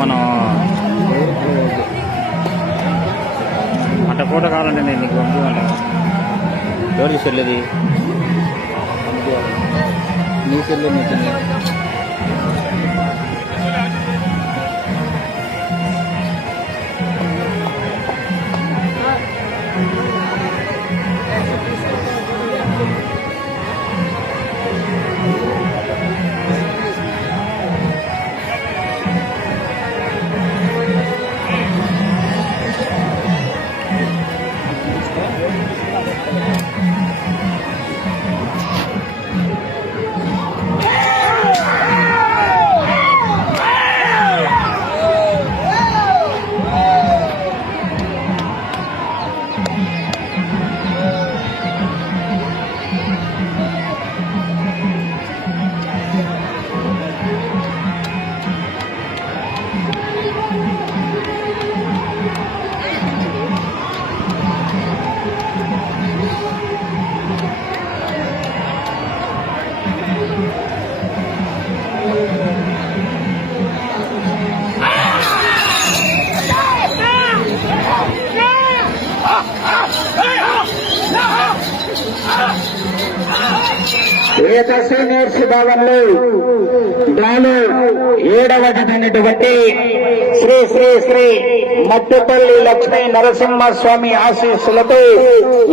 మనం అంటే ఫోటో కావాలంటే నేను నీకు పంపించాను. ఎవరికి చెల్లేది నీ చెల్లి నీ చెల్లి సీనియర్స్ భావన్లో డ్రాలో 7వ జతైనటువంటి శ్రీ శ్రీ శ్రీ మట్టుపల్లి లక్ష్మీ నరసింహస్వామి ఆశీస్సులతో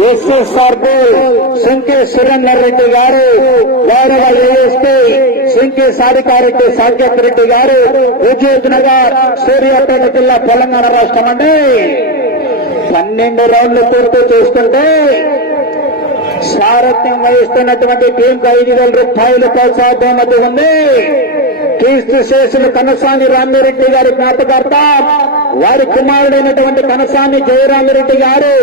ఎస్ఎస్ఆర్ సుంకే సురేందర్ రెడ్డి గారు, గౌరవ ఏఎస్పీ సుంకే సాధికారెడ్డి సాకేత్ రెడ్డి గారు, హుజూర్ నగర్ సూర్యాపేట జిల్లా తెలంగాణ రాష్ట్రం అండి 12 రౌండ్లు పూర్తి చేసుకుంటే సారథ్యం వహిస్తున్నటువంటి టీంకు 5,000 రూపాయలు ప్రోత్సాహం ఉంది. క్రీస్తు శేషులు కనసాని రామిరెడ్డి గారి జ్ఞాపకార్థ వారి కుమారుడైనటువంటి కనసాని జయరామిరెడ్డి గారు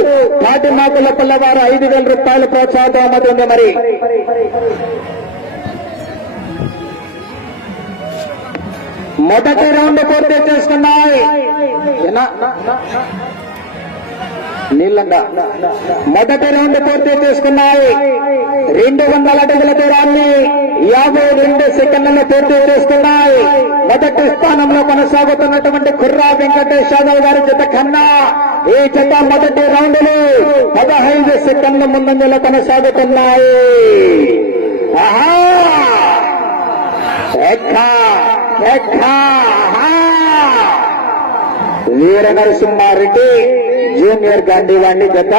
పాటిమాకుల పిల్ల వారు 5,000 రూపాయలు ప్రోత్సాహం ఉంది. మరి మొదటి రౌండ్ పూర్తి చేసుకున్నాయి. నీళ్ళంగా మొదటి రౌండ్ పూర్తి చేసుకున్నాయి. 200 అడుగుల దూరాన్ని 52 సెకండ్లలో పూర్తి చేసుకున్నాయి. మొదటి స్థానంలో కొనసాగుతున్నటువంటి కుర్రా వెంకటేష్ యాదవ్ గారి జత కన్నా ఈ జత మొదటి రౌండ్ లో 15 సెకండ్ల ముందంజలో కొనసాగుతున్నాయి. వీర నరసింహారెడ్డి జూనియర్ గాంధీవాణి జత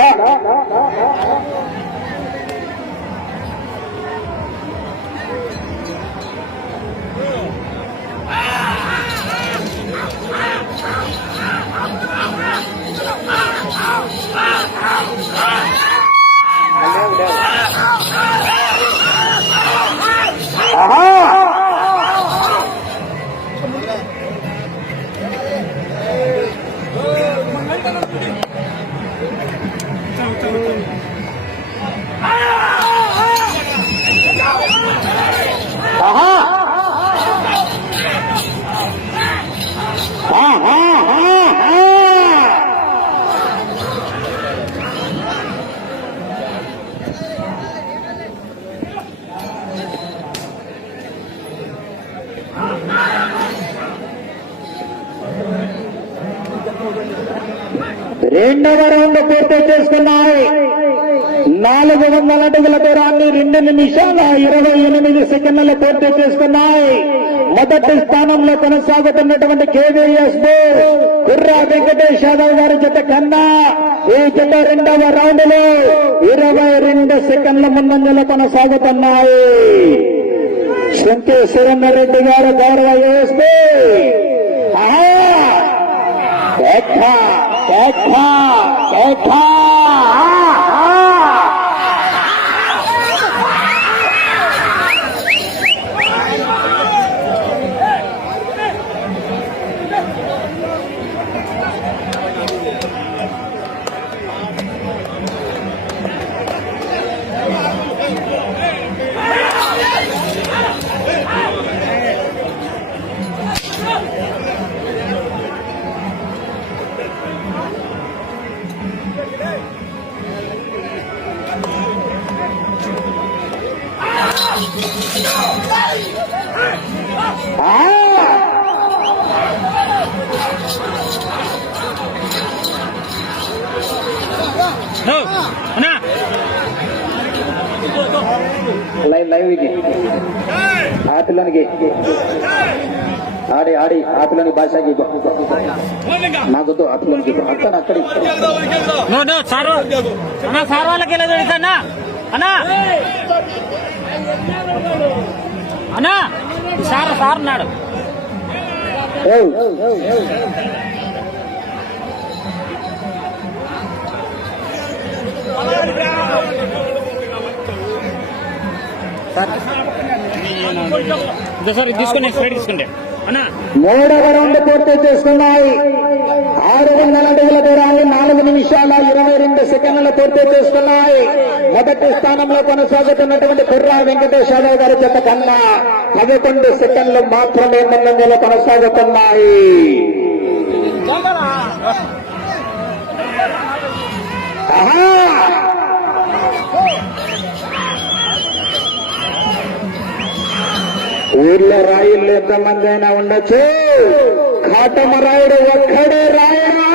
రెండవ రౌండ్ పూర్తి చేసుకున్నాయి. 400 అడుగుల దూరాన్ని 2 నిమిషాల 28 సెకండ్లలో పూర్తి చేసుకున్నాయి. మొదటి స్థానంలో కొనసాగుతున్నటువంటి కేవీఎస్ కుర్రా వెంకటేష్ యాదవ్ గారి జత కన్నా ఈ జత రెండవ రౌండ్ లో 22 సెకండ్ల ముందంజలో కొనసాగుతున్నాయి. సుంకే సురేందర్ రెడ్డి గారు గౌరవ ఏఎస్పీ లైవ్ ఇది ఆటలోనికి ఆడి ఆటలోని భాషకి మాకు ఆటలోనికి అక్కడ అక్కడ సార్ వాళ్ళకి ఎలా చూడన్నా అన్నా అన్నా సార్ ఉన్నాడు. సార్ ఇది తీసుకుని స్ప్రైట్ తీసుకుంటే అన్నా 3వ రౌండ్ పూర్తి చేసుకున్నాయి. 600 అడుగుల దూరాన్ని 4 నిమిషాల 22 సెకండ్ల పూర్తి చేసుకున్నాయి. మొదటి స్థానంలో కొనసాగుతున్నటువంటి కుర్రా వెంకటేశ్వరరావు గారి జత కన్నా 11 సెకండ్లు మాత్రమే ముందంజలో కొనసాగుతున్నాయి. ఊర్లో రాయుళ్ళు ఎంతమంది అయినా ఉండొచ్చు, కాటమరాయుడు ఒక్కడే రాయరా.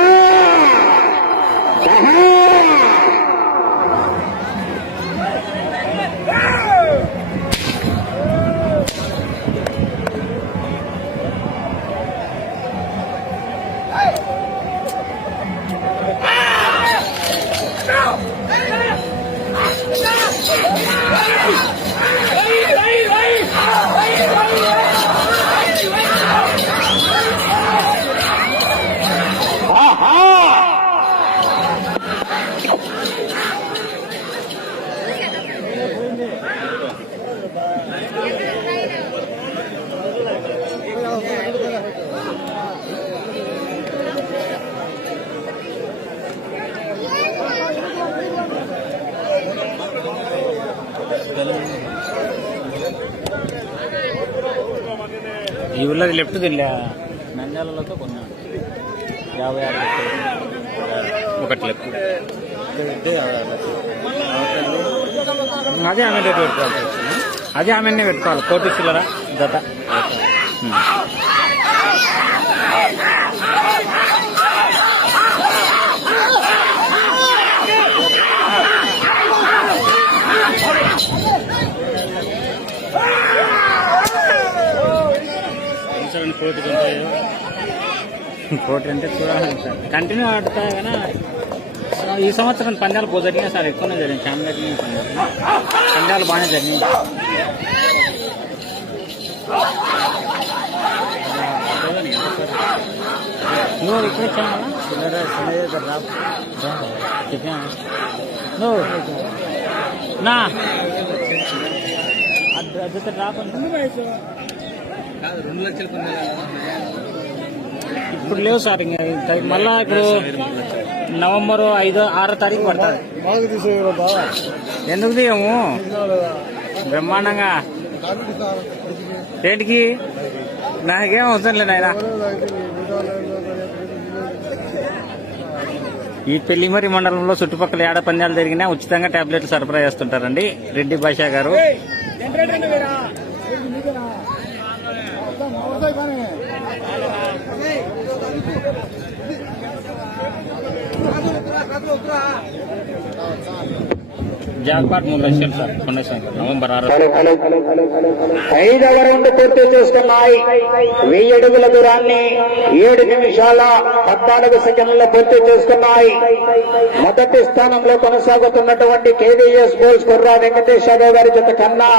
ఈ ఊళ్ళో లెఫ్ట్ తినలే నంద్యాలతో కొన్నాడు 56 లక్షలు ఒకటి లెఫ్ట్ అదే ఆమె రేటు పెట్టుకోవాలి. అదే ఆమెనే పెట్టుకోవాలి. కోటి చిల్లరా జత. కోటి అంటే చూడాలి సార్, కంటిన్యూ ఆడుతాయి కానీ ఈ సంవత్సరం పందాలు జరిగినాయి సార్, ఎక్కువనే జరిగింది. ఫ్యామిలీ పందాలు బాగానే జరిగింది. నువ్వు ఇక్కడ నువ్వు నా అది డ్రాప్ 2 లక్షలు ఇప్పుడు లేవు సార్. ఇంకా మళ్ళా ఇప్పుడు నవంబర్ 5, 6 తారీఖు పడుతుంది. ఎందుకు తీయము బ్రహ్మాండంగా రేటుకి? నాకేం అవసరం లేదు ఆయన. ఈ పెళ్లిమరి మండలంలో చుట్టుపక్కల ఏడ పందాలు జరిగినా ఉచితంగా టాబ్లెట్లు సరఫరా చేస్తుంటారండి రెడ్డి భాషా గారు. జాక్పాట్ 3 లక్షలు సార్. నవంబర్ 6. 5వ రౌండ్ పూర్తి చేసుకున్నాయి. 1000 అడుగుల దూరాన్ని 7 నిమిషాల 14 సెకండ్ల పూర్తి చేసుకున్నాయి. మొదటి స్థానంలో కొనసాగుతున్నటువంటి కేవీఎస్ బోల్స్ కుర్రా వెంకటేశ్వరరావు గారి జత కన్నా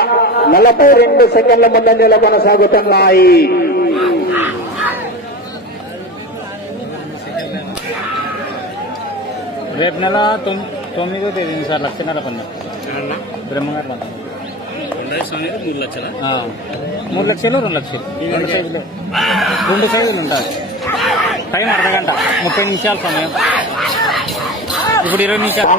42 సెకండ్ల ముందంజలో కొనసాగుతున్నాయి. రేపు నెల 9వ తేదీ సార్. 1,00,000 పందెం బ్రహ్మగారు పందెం. 3 లక్షలు 2 లక్షలు 2 సైజులు ఉంటాయి. టైం అర్ధగంట 30 నిమిషాల సమయం. ఇప్పుడు 20 నిమిషాలు.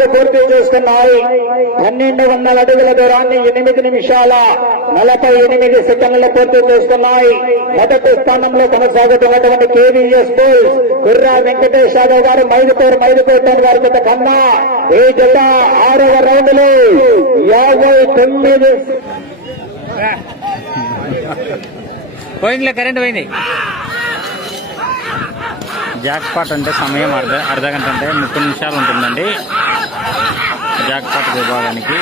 రౌండ్ పూర్తి చేసుకున్నాయి. 1200 అడుగుల దూరాన్ని 8 నిమిషాల 48 సెకండ్లు పూర్తి చేసుకున్నాయి. మొదటి స్థానంలో కొనసాగుతున్నటువంటి కేవీఎస్ బుల్స్ కుర్రా వెంకటేష్ యాదవ్ గారు మైదుపేట గారి జత కన్నా ఈ జత 6వ రౌండ్ లో 59 పోయిందిలే, కరెంట్ పోయింది. జాక్ పాట్ అంటే సమయం అర్ధ గంట అంటే 30 నిమిషాలు ఉంటుందండి జాక్ పాట్ విభాగానికి.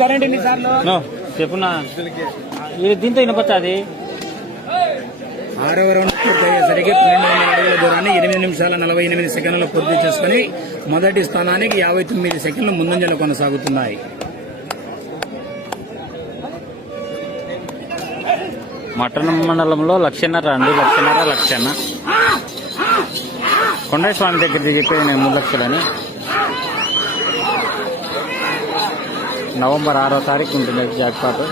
కరెంట్ ఎన్నిసార్లు చెప్పున్నా ఇది దీంతో వినపచ్చా అది 6వ రౌండ్ పూర్తయ్యేసరికి 1200 అడుగుల దూరాన్ని 8 నిమిషాల 48 సెకండ్లు పూర్తి చేసుకుని మొదటి స్థానానికి 59 సెకండ్లు ముందంజలో కొనసాగుతున్నాయి. మటన్ మండలంలో 1,50,000 కొండయ్య స్వామి దగ్గర చెప్పేది నేను 3 లక్షలని. నవంబర్ 6వ తారీఖు ఉంటుంది జాక్పాట్.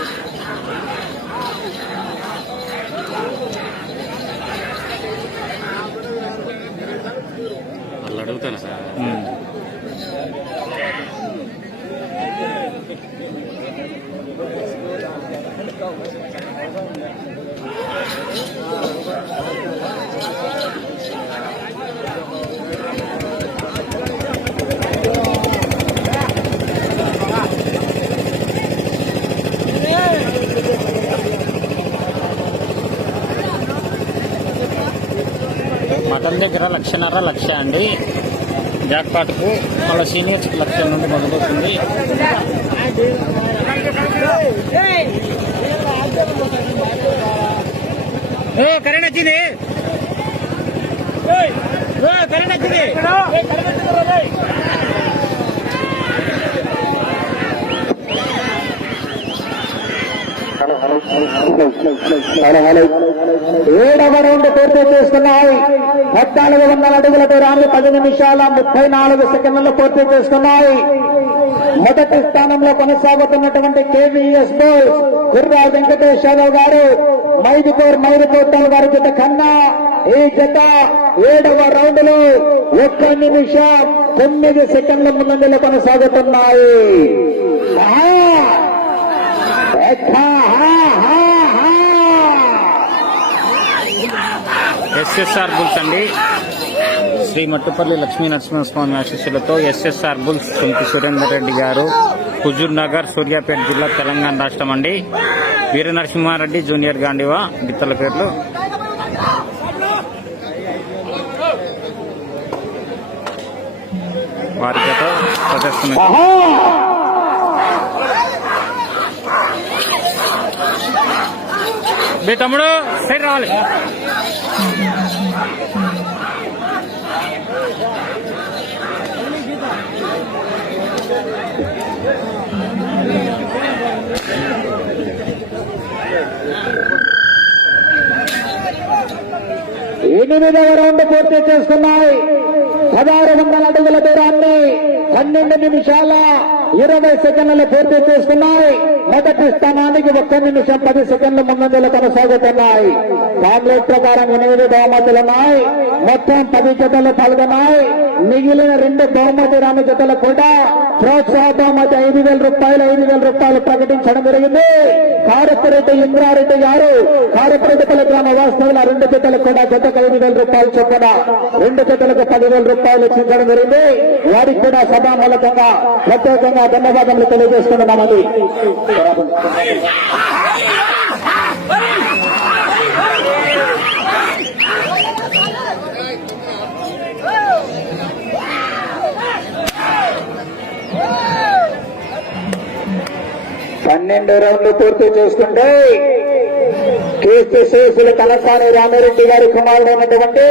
వాళ్ళు అడుగుతాను సార్. మటన్ దగ్గర 1,50,000 అండి జాక్పాట్కు. మళ్ళీ సీనియర్స్ 1,00,000 నుండి మొదలవుతుంది. కరెంట్ వచ్చింది, కరెంట్ వచ్చింది. ఏడవ రౌండ్ పూర్తి చేసుకున్నాయి. 1400 అడుగుల దూరాన్ని 10 నిమిషాల 34 సెకండ్లు పూర్తి చేసుకున్నాయి. మొదటి స్థానంలో కొనసాగుతున్నటువంటి కేవీఎస్ బోస్ కుర్రా వెంకటేష్ యాదవ్ గారు మైదుపేట గారి జత కన్నా ఈ జత 7వ రౌండ్ లో 1 నిమిషం 9 సెకండ్ల ముందంజలో కొనసాగుతున్నాయి. ఎస్ఎస్ఆర్ బుల్స్ అండి. శ్రీ మట్టుపల్లి లక్ష్మీ నరసింహస్వామి ఆశీస్సులతో ఎస్ఎస్ఆర్ బుల్స్ సింకి సురేందర్ రెడ్డి గారు, హుజూర్ నగర్, సూర్యాపేట జిల్లా, తెలంగాణ రాష్ట్రం అండి. వీర నరసింహారెడ్డి జూనియర్ గాండివా గిత్తల పేర్లు. వారి జత ప్రదర్శన. మీ తమ్ముడు సైడ్ రావాలి. ఎనిమిదవ రౌండ్ పూర్తి చేసుకున్నాయి. 1600 అడుగుల దూరాన్ని 12 నిమిషాల 20 సెకండ్లు పూర్తి చేసుకున్నాయి. మొదటి స్థానానికి 1 నిమిషం 10 సెకండ్లు ముందంజలు కొనసాగుతున్నాయి. టాబ్లెట్ ప్రకారం 8 బహుమతులున్నాయి. మొత్తం 10 జతలు పాల్గొన్నాయి. మిగిలిన 2 బహుమతి రాని జతలు కూడా ప్రోత్సాహ బహుమతి 5,000 రూపాయలు ప్రకటించడం జరిగింది. కారపరెడ్డి ఇంద్రారెడ్డి గారు కారపరెడ్డిపల్లి గ్రామ వాస్తవుల 2 జతలు కూడా జతకు 5,000 రూపాయలు చొప్పున 2 జతలకు 10,000 రూపాయలు ఇచ్చించడం జరిగింది. వారికి కూడా సభామూలకంగా ప్రత్యేకంగా ధన్యవాదాలు తెలియజేస్తున్నామని. పన్నెండు రౌండ్లు పూర్తి చేసుకుంటే కీర్తి శేషులు తలసాని రామిరెడ్డి గారి కుమారుడైనటువంటి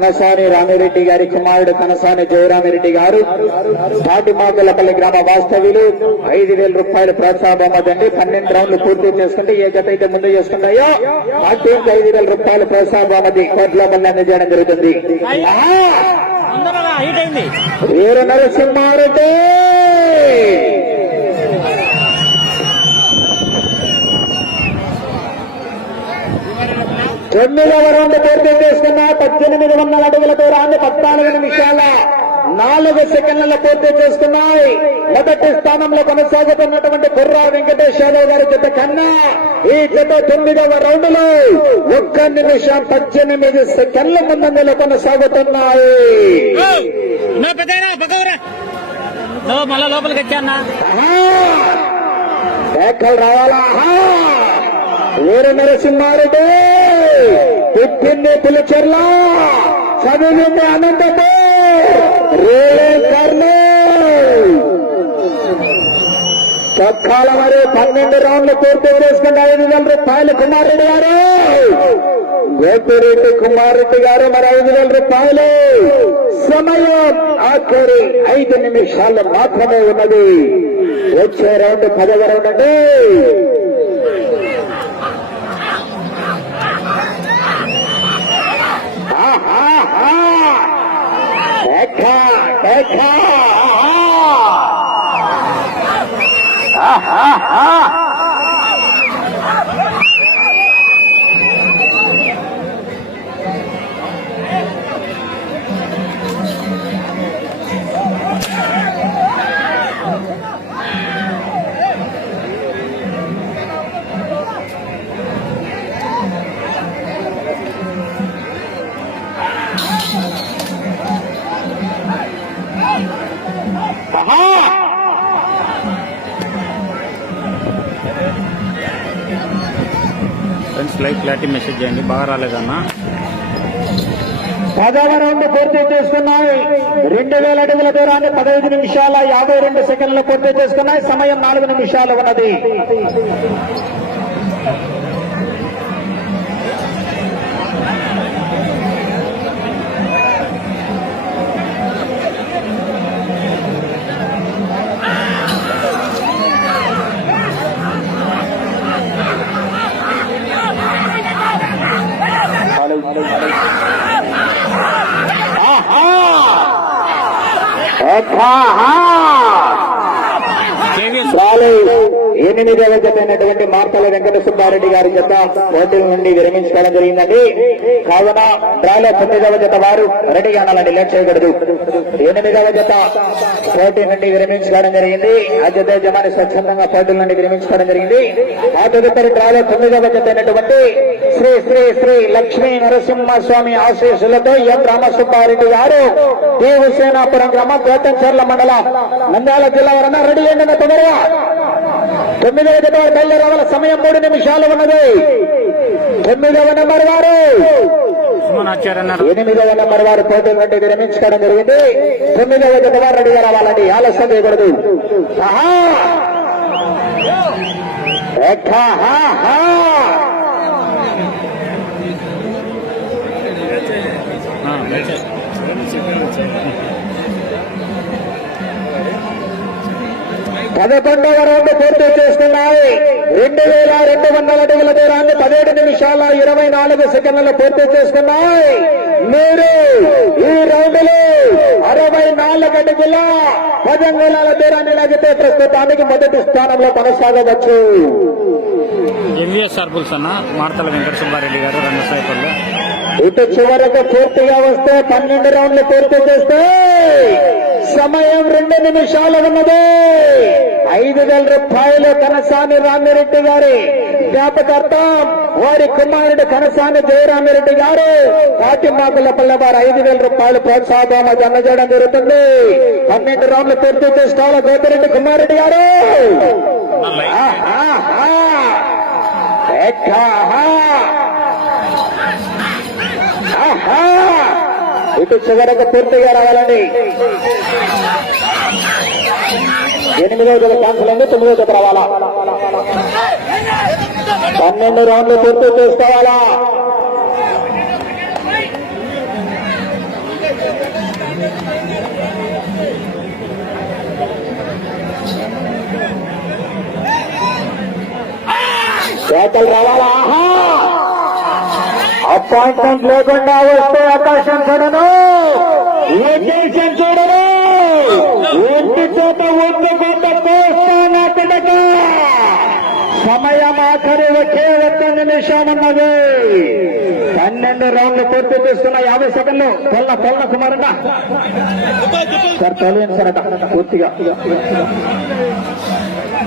కన్నసాని రామిరెడ్డి గారి కుమారుడు కన్నసాని జయరామిరెడ్డి గారు తాటిమాకులపల్లి గ్రామ వాస్తవ్యులు 5,000 రూపాయలు ప్రోత్సాహ బహుమతి. 12 రౌండ్లు పూర్తి చేసుకుంటే ఏ జత అయితే ముందు చేసుకుంటాయో ఆ టీంకి 5,000 రూపాయలు ప్రోత్సాహ బహుమతి కోట్ల మళ్ళీ అందజేయడం జరుగుతుంది. వీర నరసింహారెడ్డి 9వ రౌండ్ పూర్తి చేసుకున్న 1800 అడుగుల దూరాన్ని 14 నిమిషాల 4 సెకండ్ల పూర్తి చేసుకున్నాయి. మొదటి స్థానంలో కొనసాగుతున్నటువంటి కుర్రా వెంకటేష్ యాదవ్ గారి జత కన్నా ఈ జత 9వ రౌండ్ లో 1 నిమిషం 18 సెకండ్ల ముందంజలో కొనసాగుతున్నాయి. మళ్ళా లోపలికి వచ్చానా ఎక్కడ రావాలా? వీర నరసింహారెడ్డి పుట్టింది పులిచెర్ల, చదివింది అనంతపూర్, తొక్కాల మరి 12 రౌండ్లు పూర్తి చేసుకుంటే 5,000 రూపాయలు కుమారెడ్డి గారు, గోపిరెడ్డి కుమారెడ్డి గారు మరి 5,000 రూపాయలు. సమయం ఆఖరి 5 నిమిషాలు మాత్రమే ఉన్నది. వచ్చే రౌండ్ 10వ రౌండ్ అండి. ఫ్రెండ్స్ లైక్ క్లారిటీ మెసేజ్ చేయండి. బాగా రాలేదన్నా. 10వ రౌండ్ పూర్తి చేసుకున్నాయి. 2,000 అడుగుల దూరాన్ని 15 నిమిషాల 52 సెకండ్లు పూర్తి చేసుకున్నాయి. సమయం 4 నిమిషాలు ఉన్నది. ఎనిమిదవ జత అయినటువంటి మార్తల వెంకట సుబ్బారెడ్డి గారి జత పోటీల నుండి విరమించుకోవడం జరిగిందండి. కావున డ్రాలో 9వ జత వారు రెడీగా ఉండాలండి, లేట్ చేయకూడదు. 8వ జత పోటీ నుండి విరమించుకోవడం జరిగింది. ఆ జత యజమాని స్వచ్ఛందంగా పోటీల నుండి విరమించుకోవడం జరిగింది. ఆ తదుపరి డ్రాలో 9వ జత అయినటువంటి శ్రీ శ్రీ శ్రీ లక్ష్మీ నరసింహస్వామి ఆశీస్సులతో ఎం రామసుబ్బారెడ్డి గారు టి హుసేనాపురం గ్రామం కోటంచర్ల మండలం నంద్యాల జిల్లా వారన్నా రెడీ అయ్యిందన్న తొందరగా. 9వ జత బయలుదేరాల సమయం 3 నిమిషాలు ఉన్నది. 9వ నెంబర్ వారు 8వ నెంబర్ వారు పోటీ నుండి విరమించుకోవడం జరిగింది. 9వ జత వారు రెడీగా రావాలండి, ఆలస్యం చేయకూడదు. పదకొండవ రౌండ్ పూర్తి చేసుకున్నాయి. 2,200 అడుగుల దూరాన్ని 17 నిమిషాల 24 సెకండ్లలో పూర్తి చేసుకున్నాయి. మీరు ఈ రౌండ్ లో 64 అడుగుల 10 అంగుళాల దూరాన్ని లాగితే ప్రస్తుతానికి మొదటి స్థానంలో కొనసాగవచ్చు. ఎంవీఎస్ఆర్ బుల్స్ అన్న మార్తల వెంకట సుబ్బారెడ్డి గారు రంగసాయిపల్లి. ఇటు చివరకు పూర్తిగా వస్తే 12 రౌండ్లు పూర్తి చేస్తే సమయం 2 నిమిషాలు ఉన్నది. 5,000 రూపాయలు కనసాని రామిరెడ్డి గారి జ్ఞాపకార్థం వారి కుమారుడు కనసాని జయరామిరెడ్డి గారు తాటిమాకులపల్లి వారు 5,000 రూపాయలు ప్రోత్సాహం అందజేయడం జరుగుతుంది. 12 రౌండ్లు పూర్తి చేసుకోవాలి గోపిరెడ్డి కుమారెడ్డి గారు. ఇటు చివరకు పూర్తిగా రావాలండి. 8వ జత క్యాన్సిల్ అయింది. 9వ జత రావాలా. 12 రౌండ్లు పూర్తి చేసుకోవాలా. జతలు రావాలా? ఆహా! అపాయింట్మెంట్ లేకుండా వస్తే అవకాశం చూడను, లొకేషన్ చూడను, ఒంటి చేత ఒంటుకొండ కోస్తానట్టుగా సమయం ఆఖరి ఒకే 1 నిమిషం ఉన్నది. 12 రౌండ్లు పూర్తి చేస్తున్న 50 సెకండ్లు. పొల్ల కుమారన్న సార్ తొలగింది సార్ అట పూర్తిగా.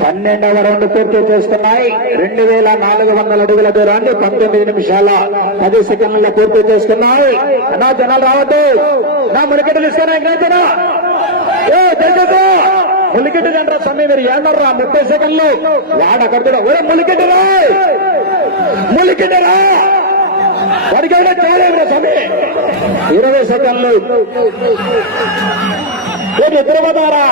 12వ రౌండ్ పూర్తి చేస్తున్నాయి. 2400 అడుగుల దూరాన్ని 19 నిమిషాల 10 సెకండ్ల పూర్తి చేస్తున్నాయి. నా జనాలు రావద్దు, నా ములికెట్లు ఇస్తానా ఎక్కడైతేనా ములికెట్టు అంటారా సమయం మీరు ఏమన్నారా? 30 సెకండ్లు వాడకడుతున్నా ములికెట్టురా, ములికెట్టురా వాడికైనా చాలేవురా సమయం. 20 సెకండ్లు నిద్రపోతారా?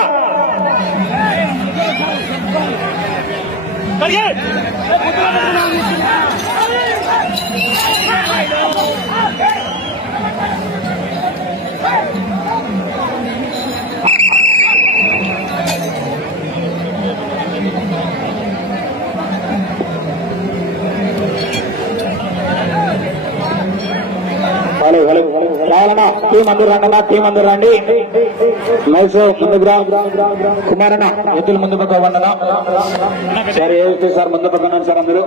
రావాలన్నా టీం అందరూ రండి అన్న, టీం అందరూ రండి. నైస్ ముందుకు రా కుమారన్న, ఎద్దులు ముందు పక్క వండనా సార్. ఏ సార్ ముందు పక్కన సార్ అందరూ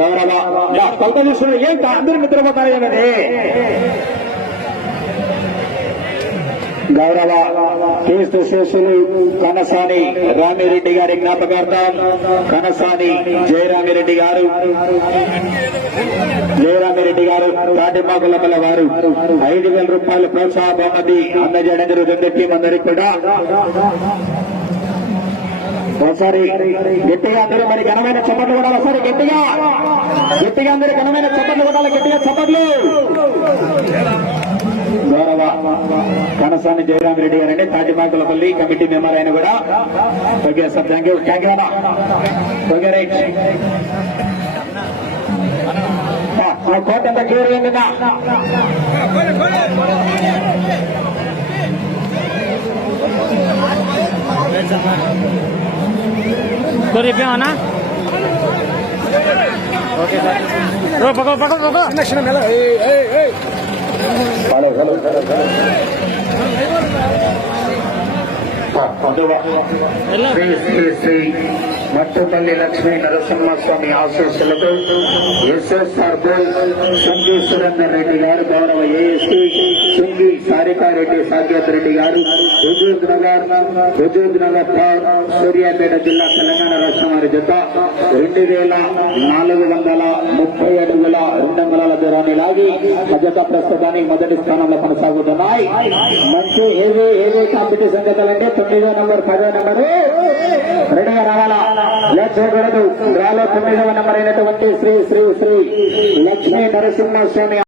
గౌరవ కొలత చూస్తున్నారు. ఏం అందరూ నిద్రపోతారు ఏమని? గౌరవ క్రీస్తు శేషులు కనసాని రామిరెడ్డి గారి జ్ఞాపకార్థం కనసాని జయరామిరెడ్డి గారు తాటిమాకులపల్ల వారు 5,000 రూపాయల ప్రోత్సాహ బహుమతి అందజేయడం జరుగుతుంది. టీం అందరికి కూడా ఒకసారి గట్టిగా అందరూ మరి ఘనమైన చప్పట్లు కూడా ఒకసారి గట్టిగా అందరూ ఘనమైన చప్పట్లు కూడా గట్టిగా చప్పట్లు. గౌరవ కనసాని జయరామిరెడ్డి గారండి తాటిమాకులపల్లి కమిటీ మెంబర్ ఆయన కూడా. ఓకే సార్, థ్యాంక్ యూ అన్న. Okay right. కోట ఎంత క్లియర్ అయింది చెప్పామన్నా? ఓకే సార్, పక్కో శ్రీ మట్టుపల్లి లక్ష్మీ నరసింహస్వామి ఆశీస్సులతో ఎస్ఎస్ఆర్ శంగి సురేందర్ రెడ్డి గారు, గౌరవ ఏఎస్పీ శంగి సారికారెడ్డి సాకేత్ రెడ్డి గారు, హుజూర్ నగర్ సూర్యాపేట జిల్లా తెలంగాణ రాష్ట్రం వారి జత 2,430 అడుగుల 2 అంగుళాల దూరాన్ని లాగి జత ప్రస్తుతానికి మొదటి స్థానంలో కొనసాగుతున్నాయి. మంచి ఏవే కాంపిటీషన్ జతలంటే 9వ నంబర్ 10వ నంబరు రెడీగా రావాలా, లేట్ చేయకూడదు. రాలో 9వ నంబర్ అయినటువంటి శ్రీ లక్ష్మీ నరసింహస్వామి